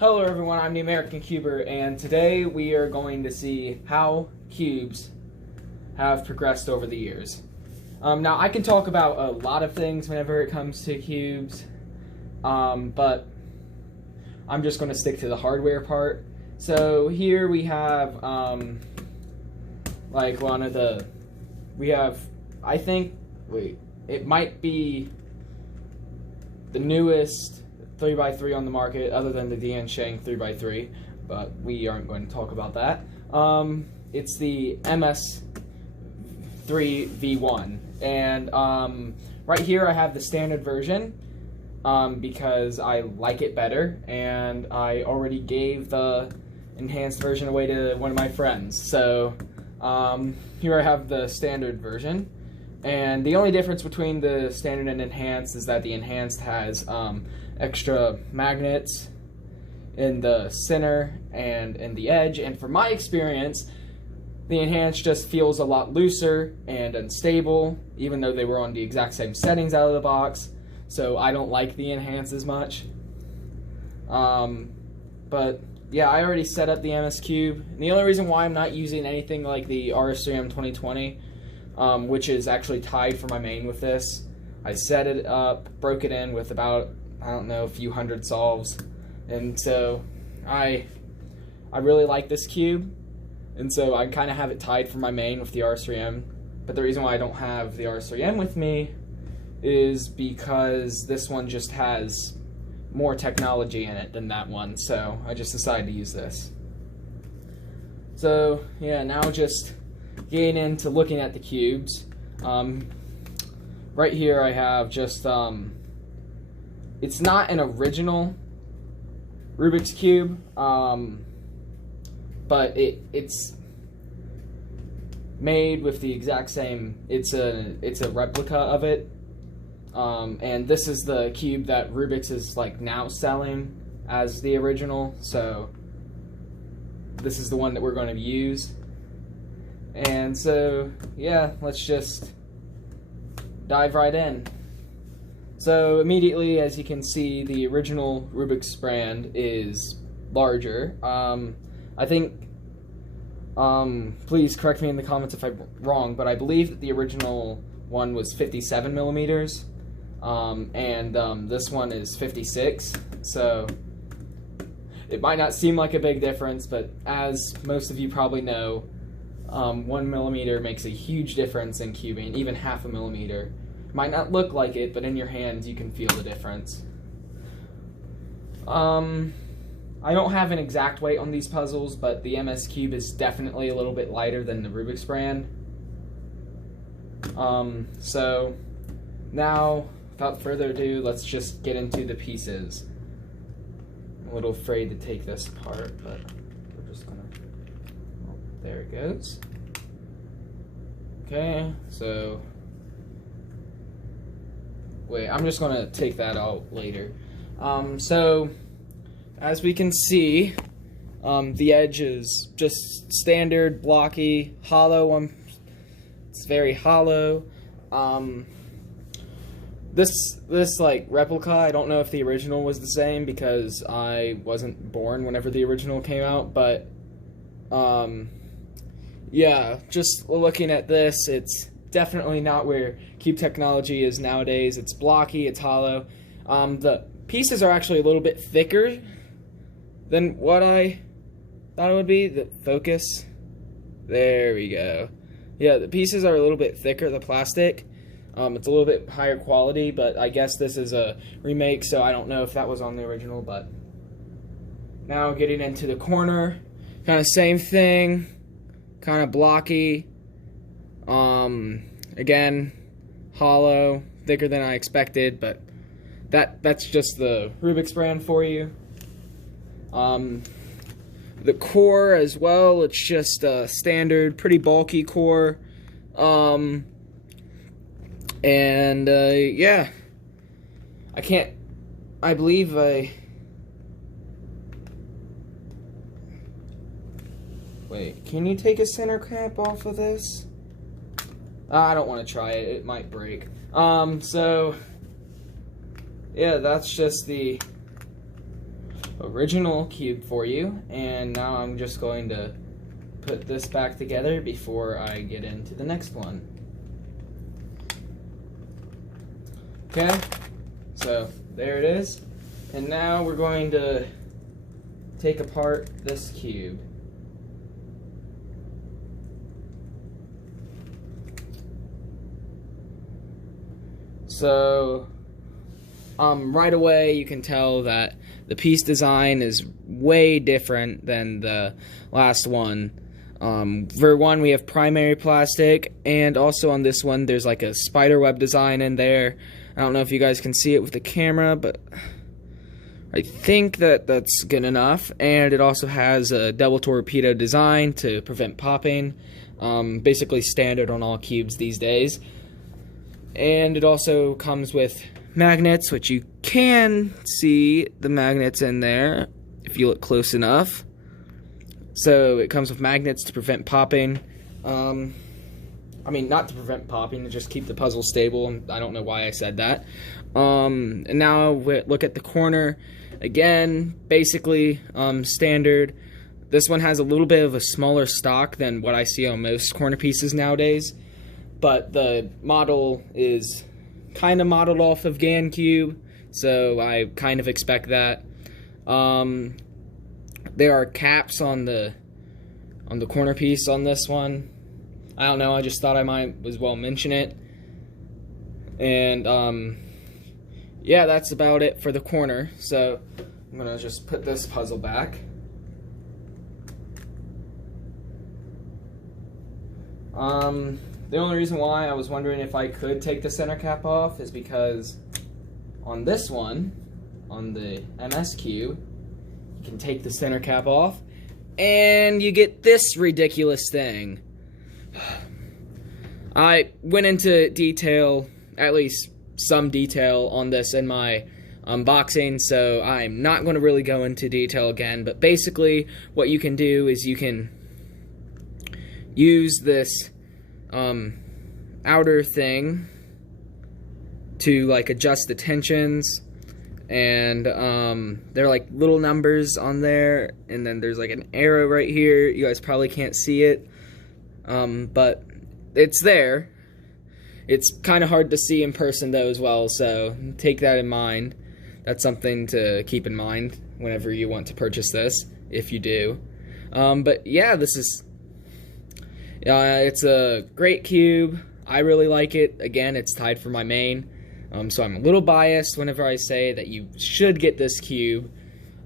Hello everyone, I'm the American Cuber, and today we are going to see how cubes have progressed over the years. Now, I can talk about a lot of things whenever it comes to cubes, but I'm just going to stick to the hardware part. So here we have, like it might be the newest 3x3 on the market, other than the Diansheng 3x3, but we aren't going to talk about that. It's the MS3V1, and right here I have the standard version because I like it better, and I already gave the enhanced version away to one of my friends. So here I have the standard version, and the only difference between the standard and enhanced is that the enhanced has extra magnets in the center and in the edge, and from my experience, the enhanced just feels a lot looser and unstable, even though they were on the exact same settings out of the box. So I don't like the enhanced as much. But yeah, I already set up the MS Cube, and the only reason why I'm not using anything like the RS3M 2020, which is actually tied for my main with this, I set it up, broke it in with about, I don't know, a few hundred solves, and so I really like this cube, and so I kind of have it tied for my main with the RS3M. But the reason why I don't have the RS3M with me is because this one just has more technology in it than that one, so I just decided to use this. So yeah, now just getting into looking at the cubes. Right here I have just it's not an original Rubik's Cube, but it's made with the exact same, it's a replica of it, and this is the cube that Rubik's is like now selling as the original, so this is the one that we're going to use. And so yeah, let's just dive right in. So immediately, as you can see, the original Rubik's brand is larger. I think, please correct me in the comments if I'm wrong, but I believe that the original one was 57 millimeters, and this one is 56, so it might not seem like a big difference, but as most of you probably know, 1 millimeter makes a huge difference in cubing, even half a millimeter. Might not look like it, but in your hands you can feel the difference. I don't have an exact weight on these puzzles, but the MS Cube is definitely a little bit lighter than the Rubik's brand. So now, without further ado, let's just get into the pieces. I'm a little afraid to take this apart, but we're just gonna, oh, there it goes. Okay, so wait, I'm just gonna take that out later. So as we can see, the edge is just standard, blocky, hollow. It's very hollow. This like replica, I don't know if the original was the same because I wasn't born whenever the original came out, but yeah, just looking at this, it's definitely not where cube technology is nowadays. It's blocky, it's hollow. The pieces are actually a little bit thicker than what I thought it would be. The focus, there we go. Yeah, the pieces are a little bit thicker, the plastic. It's a little bit higher quality, but I guess this is a remake, so I don't know if that was on the original. But now getting into the corner, kind of same thing, kind of blocky. Again, hollow, thicker than I expected, but that's just the Rubik's brand for you. The core as well, it's just a standard, pretty bulky core. Yeah, I believe wait, can you take a center cap off of this? I don't want to try it, it might break. So yeah, that's just the original cube for you, and now I'm just going to put this back together before I get into the next one. Okay, so there it is, and now we're going to take apart this cube. So right away you can tell that the piece design is way different than the last one. For one, we have primary plastic, and also on this one there's like a spider web design in there. I don't know if you guys can see it with the camera, but I think that's good enough. And it also has a double torpedo design to prevent popping, basically standard on all cubes these days. And it also comes with magnets, which you can see the magnets in there if you look close enough. So it comes with magnets to prevent popping. I mean, not to prevent popping, to just keep the puzzle stable. I don't know why I said that. And now we look at the corner. Again, basically standard. This one has a little bit of a smaller stock than what I see on most corner pieces nowadays. But the model is kind of modeled off of GanCube, so I kind of expect that. There are caps on the corner piece on this one. I don't know, I just thought I might as well mention it. And yeah, that's about it for the corner. So I'm gonna just put this puzzle back. The only reason why I was wondering if I could take the center cap off is because on this one, on the MS Cube, you can take the center cap off and you get this ridiculous thing. I went into detail, at least some detail on this in my unboxing, so I'm not going to really go into detail again, but basically what you can do is you can use this outer thing to like adjust the tensions, and there are like little numbers on there, and then there's like an arrow right here. You guys probably can't see it, but it's there. It's kind of hard to see in person though as well, so take that in mind. That's something to keep in mind whenever you want to purchase this, if you do. But yeah, this is it's a great cube. I really like it. Again, it's tied for my main, so I'm a little biased whenever I say that you should get this cube.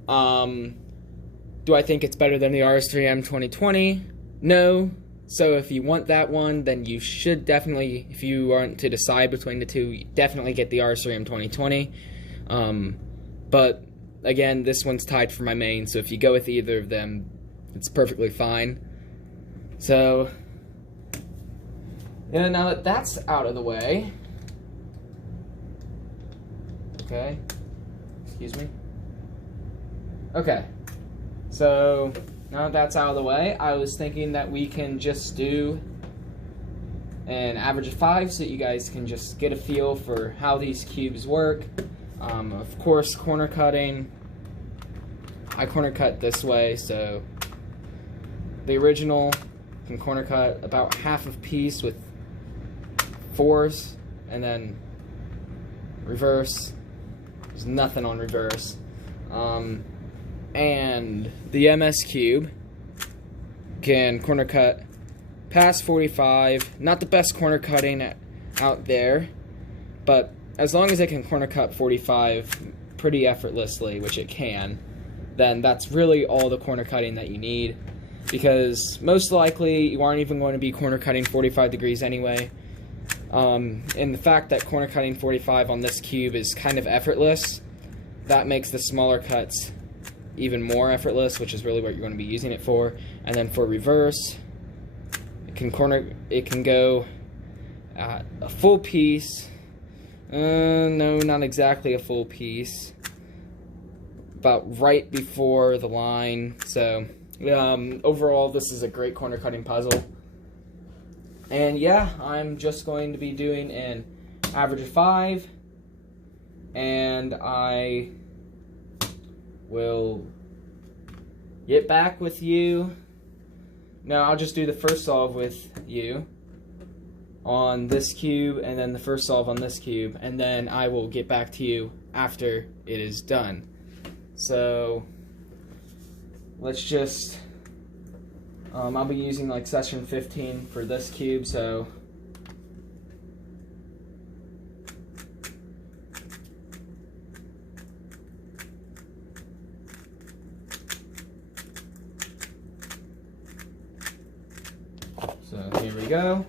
Do I think it's better than the RS3M 2020? No. So if you want that one, then you should definitely, if you want to decide between the two, definitely get the RS3M 2020. But again, this one's tied for my main, so if you go with either of them, it's perfectly fine. So yeah, now that that's out of the way, okay, excuse me. Okay, so now that that's out of the way, I was thinking that we can just do an average of 5 so that you guys can just get a feel for how these cubes work. Of course, corner cutting, I corner cut this way, so the original can corner cut about half a piece with 4s, and then reverse, there's nothing on reverse. And the MS Cube can corner cut past 45, not the best corner cutting out there, but as long as it can corner cut 45 pretty effortlessly, which it can, then that's really all the corner cutting that you need, because most likely you aren't even going to be corner cutting 45 degrees anyway. And the fact that corner cutting 45 on this cube is kind of effortless, that makes the smaller cuts even more effortless, which is really what you're going to be using it for. And then for reverse, it can go a full piece. No, not exactly a full piece, about right before the line. So overall, this is a great corner cutting puzzle. And yeah, I'm just going to be doing an average of 5, and I will get back with you. No, I'll just do the first solve with you on this cube, and then the first solve on this cube, and then I will get back to you after it is done. So let's just, I'll be using like session 15 for this cube, so here we go.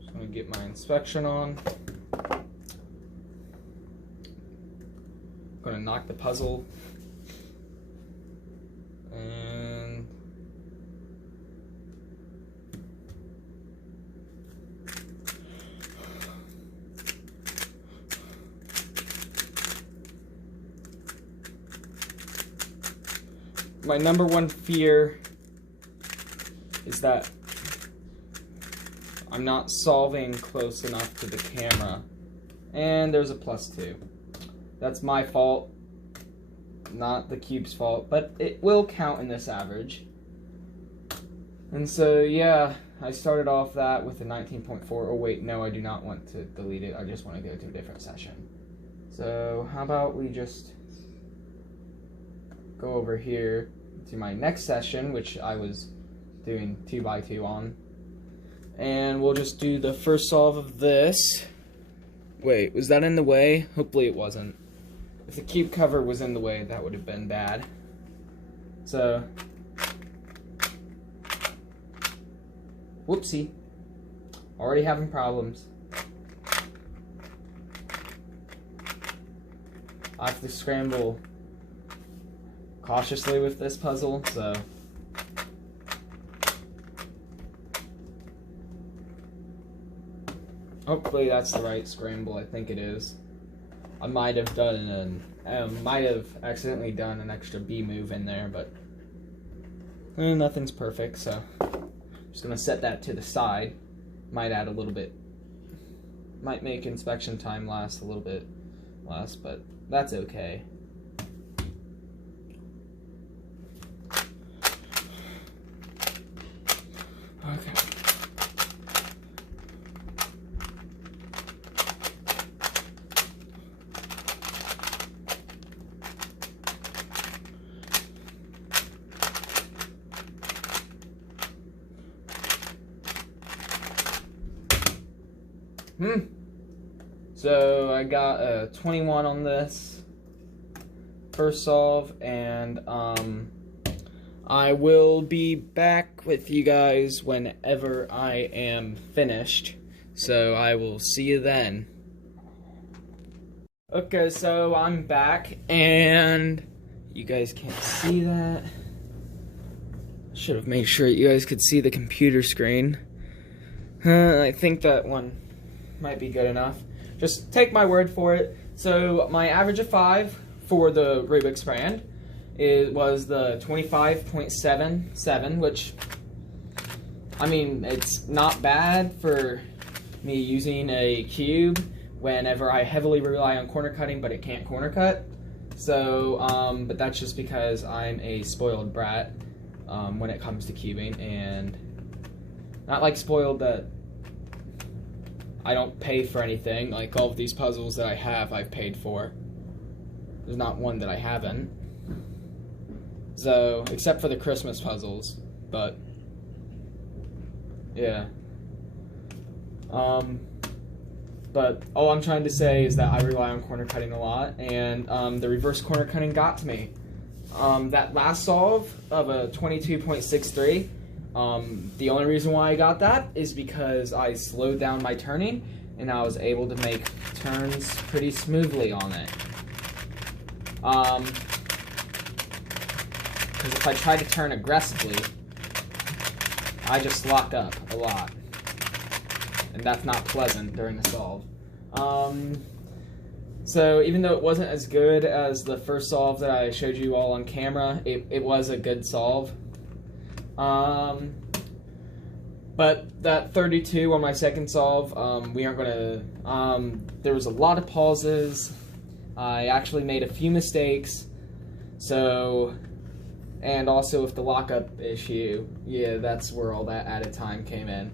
Just going to get my inspection on. Going to knock the puzzle. And my number one fear is that I'm not solving close enough to the camera. And there's a +2. That's my fault, not the cube's fault, but it will count in this average. And so, yeah, I started off that with a 19.4. Oh wait, no, I do not want to delete it. I just want to go to a different session. So how about we just go over here to my next session, which I was doing 2x2 on. And we'll just do the first solve of this. Wait, was that in the way? Hopefully it wasn't. If the cube cover was in the way, that would have been bad. So, whoopsie. Already having problems. I have to scramble cautiously with this puzzle, so hopefully that's the right scramble. I think it is. I might have accidentally done an extra B move in there, but nothing's perfect, so I'm just gonna set that to the side. Might add a little bit, might make inspection time last a little bit less, but that's okay. Okay. So I got a 21 on this first solve, and I will be back with you guys whenever I am finished. So I will see you then. Okay, so I'm back, and you guys can't see that. Should have made sure you guys could see the computer screen. I think that one might be good enough. Just take my word for it. So my average of 5 for the Rubik's brand was the 25.77, which, I mean, it's not bad for me using a cube whenever I heavily rely on corner cutting, but it can't corner cut. So, but that's just because I'm a spoiled brat when it comes to cubing, and not like spoiled that I don't pay for anything. Like all of these puzzles that I have, I've paid for. There's not one that I haven't. So, except for the Christmas puzzles, but yeah. But all I'm trying to say is that I rely on corner cutting a lot, and the reverse corner cutting got to me. That last solve of a 22.63, the only reason why I got that is because I slowed down my turning, and I was able to make turns pretty smoothly on it. Because if I try to turn aggressively, I just lock up a lot. And that's not pleasant during the solve. So even though it wasn't as good as the first solve that I showed you all on camera, it was a good solve. But that 32 on my second solve, we aren't gonna, there was a lot of pauses. I actually made a few mistakes. So, and also with the lockup issue, yeah, that's where all that added time came in.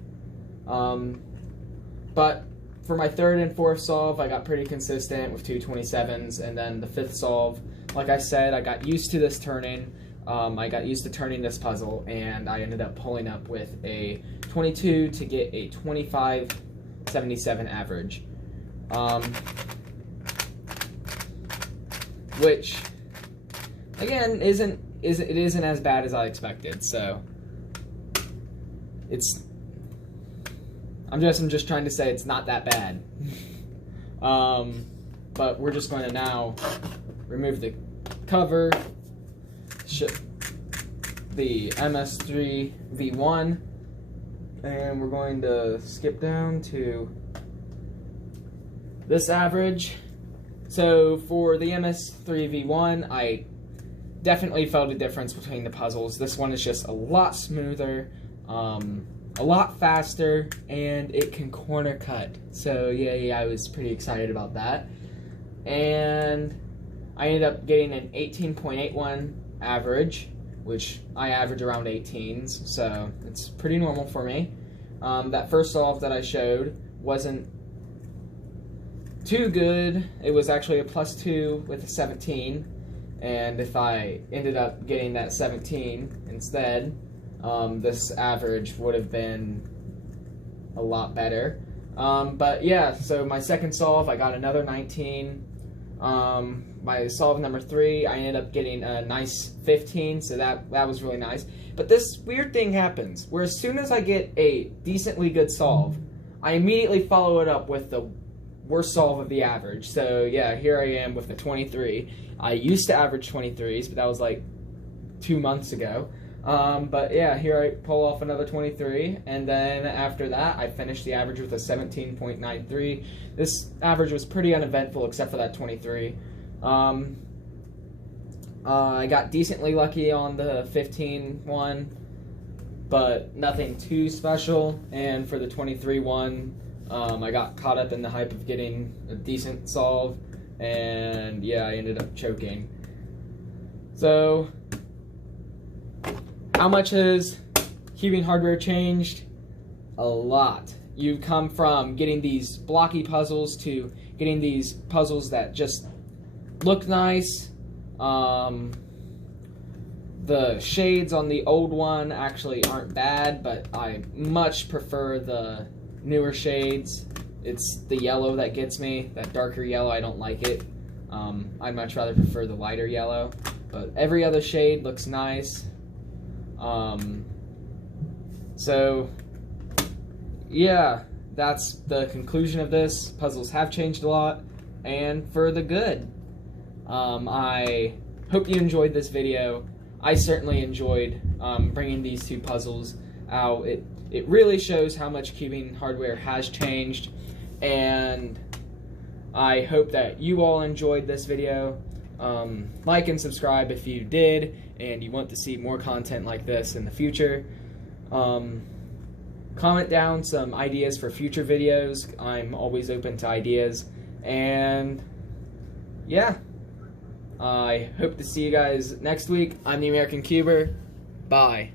But for my third and fourth solve, I got pretty consistent with 227s, and then the fifth solve, like I said, I got used to this turning. I got used to turning this puzzle, and I ended up pulling up with a 22 to get a 25.77 average. Which, again, isn't as bad as I expected. So I'm just trying to say it's not that bad. But we're just going to now remove the cover, the MS3 V1, and we're going to skip down to this average. So for the MS3 V1, I definitely felt a difference between the puzzles. This one is just a lot smoother, a lot faster, and it can corner cut. So yeah, I was pretty excited about that. And I ended up getting an 18.81 average, which I average around 18s, so it's pretty normal for me. That first solve that I showed wasn't too good. It was actually a +2 with a 17, and if I ended up getting that 17 instead, this average would have been a lot better. But yeah, so my second solve, I got another 19. My solve number 3, I ended up getting a nice 15, so that was really nice. But this weird thing happens, where as soon as I get a decently good solve, I immediately follow it up with the worst solve of the average. So yeah, here I am with the 23. I used to average 23s, but that was like 2 months ago. But yeah, here I pull off another 23, and then after that, I finished the average with a 17.93. This average was pretty uneventful except for that 23. I got decently lucky on the 15 one, but nothing too special. And for the 23 one, I got caught up in the hype of getting a decent solve, and yeah, I ended up choking. So, how much has Cubing Hardware changed? A lot. You've come from getting these blocky puzzles to getting these puzzles that just look nice. The shades on the old one actually aren't bad, but I much prefer the newer shades. It's the yellow that gets me, that darker yellow. I don't like it. I'd much rather prefer the lighter yellow, but every other shade looks nice. So yeah, that's the conclusion of this. Puzzles have changed a lot, and for the good. I hope you enjoyed this video. I certainly enjoyed bringing these two puzzles out. It really shows how much Cubing Hardware has changed, and I hope that you all enjoyed this video. Like and subscribe if you did, and you want to see more content like this in the future. Comment down some ideas for future videos. I'm always open to ideas, and yeah, I hope to see you guys next week. I'm the American Cuber. Bye.